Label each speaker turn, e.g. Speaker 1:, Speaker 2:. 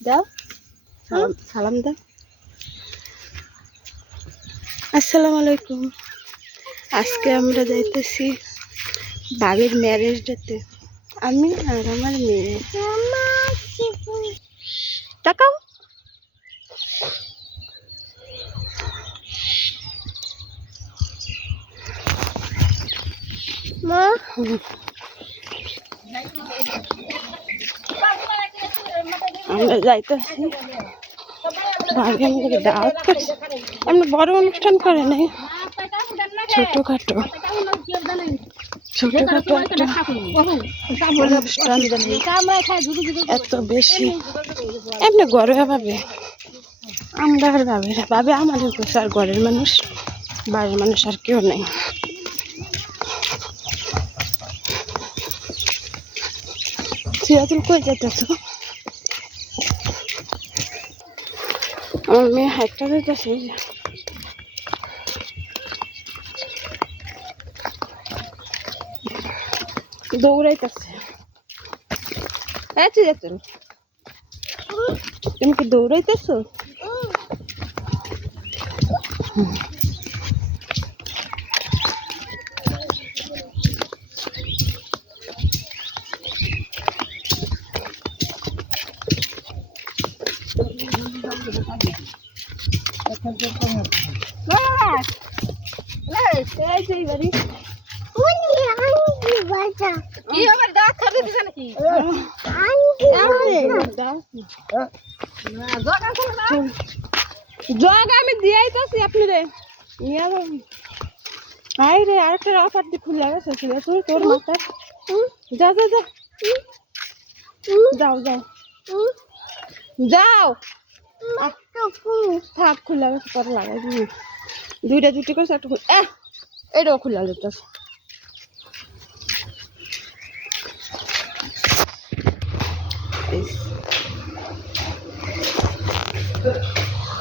Speaker 1: দাও। সালাম সালাম দাও। আসসালামু আলাইকুম। আজকে আমরা যাইতেছি বাবির ম্যারেজ ডেতে। আমি আর আমার মেয়ে। তাকাও। মা। আমরা যাইতেছি ভাবি আমরা বড় অনুষ্ঠান করে নাই। ছোটখাটো। ছোটখাটো একটা অনুষ্ঠান এত বেশি। এমনি গড়ে ভাবে। আমরা আর ভাবে। ভাবে আমাদের কাছে আর ঘরের মানুষ বাড়ির মানুষ আর কেউ নেই। সিরাতুল কই যেতেছ আমার মেয়ে হাইটটা যেতেছে। দৌড়াইতেছে। হ্যাঁ সিরাতুল তুমি কি দৌড়াইতেছো? জগ আমি দিয়াই তো আপনি রে নিয়ে যাবেন আই রে আরেকটা অফার দিয়ে খুলে গেছে ছিল তুই তোর মাথা যা যা যা যাও যাও যাও আহ, থাক খুলে গেছে পরে লাগাই দুইটা দুটি করে একটা এটাও খুলে গেছে Peace.